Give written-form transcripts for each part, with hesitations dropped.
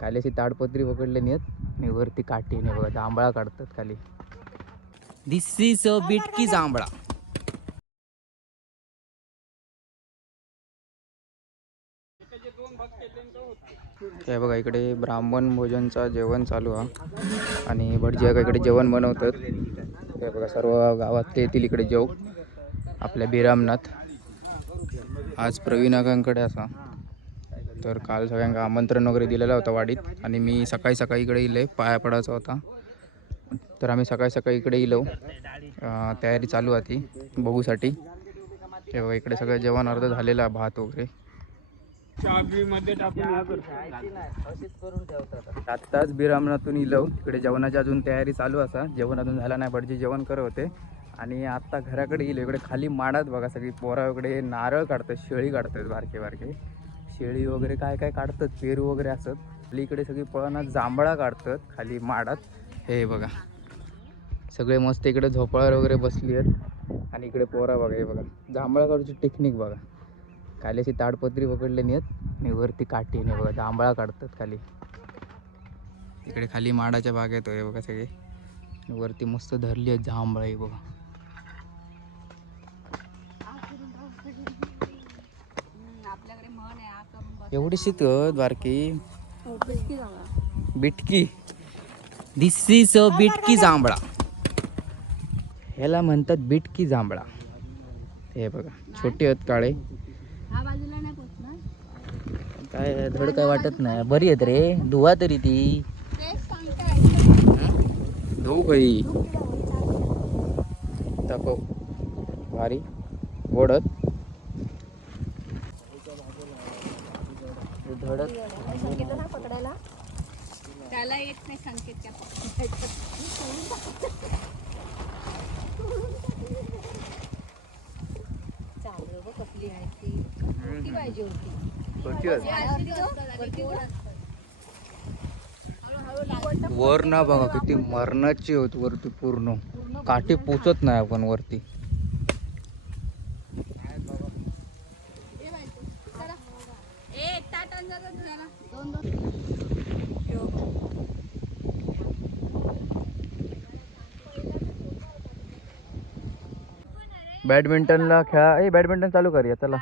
खाली अशी ताडपत्री पकडले नेत आणि वरती काठीने बघा जांभळा काढतात खाली. दिस इज अ बिटकी जांभळा. हे बघा इकडे ब्राह्मण भोजनचा जेवण चालू आहे आणि भटजी इकडे जेवण बनवतात. हे बघा सर्व गावातले येतील इकडे जेव आपल्या बिरामनाथ. आज प्रवीणाकांकडे असा तर काल सगळ्यांना आमंत्रण वगैरे दिलेलं होतं वाडीत आणि मी सकाळी सकाळी इकडे इले पाया पडायचा होता. तर आम्ही सकाळी सकाळी इकडे इलो. तयारी चालू होती बघूसाठी. हे बघा इकडे सगळं जेवण अर्ध झालेलं आहे, भात वगैरे आत्ताच बिरामनातून इलो. इकडे जेवणाची अजून तयारी चालू असा, जेवण अजून झालं नाही. भटजी जेवण करत होते आणि आत्ता घराकडे इलो. इकडे खाली माडात बघा सगळी पोरा वगैरे नारळ काढतात, शेळी काढतात, बारके बारके शेळी वगैरे काय काय काढतात, पेरू वगैरे असत. आपली इकडे सगळी पळना जांभळा काढतात खाली माडात. हे बघा सगळे मस्त इकडे झोपाळ्यावर वगैरे बसली आहेत आणि इकडे पोरा बघा. हे बघा जांभळा काढूची टेक्निक बघा. खाली अशी ताडपत्री पकडले नेत आणि वरती काठीने बघा जांभळा काढतात खाली. इकडे खाली माडाच्या बागेत आहे बघा सगळे. वरती मस्त धरली आहेत जांभळा. हे बघा एवढी शिकत बारकी बिटकी. दिस इज अ बिटकी जांभळा. ह्याला म्हणतात बिटकी जांभळा. हे बघा छोटे आहेत काळे. काय धड काय वाटत नाही, बरी आहेत रे. धुवा तरी ती धुऊ काही तापव भारी ओढत धडक पकडायला त्याला येत नाही संकेत. चालू बघ कसली आहे ती पाहिजे होती. वर ना बघा किती मरणाची होत वरती, पूर्ण काठी पोचत नाही आपण वरती. बॅडमिंटनला खेळा. बॅडमिंटन चालू करूया चला.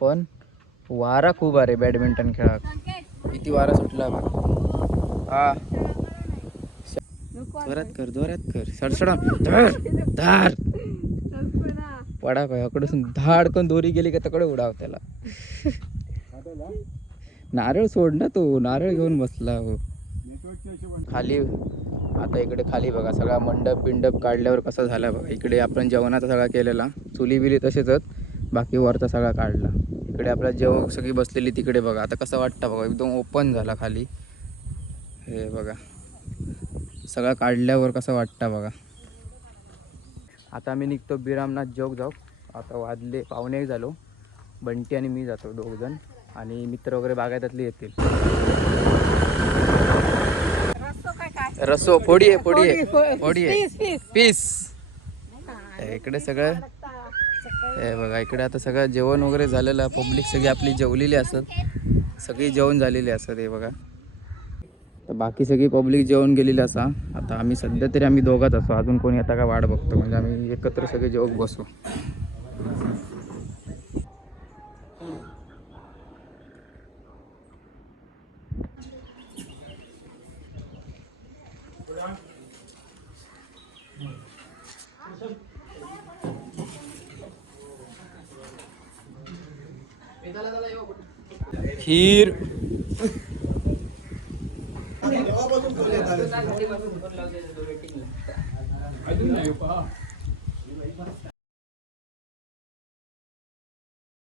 पण वारा खूप आहे बॅडमिंटन खेळा. किती वारा सुटला बघ. हा जोरात कर सडसडा धर धार पडा काय अकडून धाडकन दोरी गेली का तकडे उडाव त्याला. नारळ सोड ना, तो नारळ घेऊन बसला हो खाली. आता इकडे खाली बघा सगळा मंडप बिंडप काढल्यावर कसा झाला बघा. इकडे आपण जेवणाचा सगळा केलेला, चुली बिली तसेच, बाकी वरचा सगळा काढला. इकडे आपला जेवण सगळी बसलेली तिकडे बघा. आता कसं वाटतं बघा, एकदम ओपन झाला खाली. हे बघा सगळं काढल्यावर कसं वाटतं बघा. आता आम्ही निघतो बिरामनाथ जोग जाऊ. आता वाजले 1:45 झालो. बंटी आणि मी जातो 2 जण आणि मित्र वगैरे बागायतातले येतील. रस्सो फोडी आहे पीस. इकडे सगळं हे बघा. इकडे आता सगळं जेवण वगैरे झालेलं. पब्लिक सगळी आपली जेवलेली असत, सगळी जेवण झालेली असत. हे बघा तर बाकी सगळी पब्लिक जेवण गेलेली असा. आता आम्ही सध्या तरी आम्ही दोघात असो, अजून कोणी आता का वाट बघतो. म्हणजे आम्ही एकत्र सगळे जेवण बसू. खीर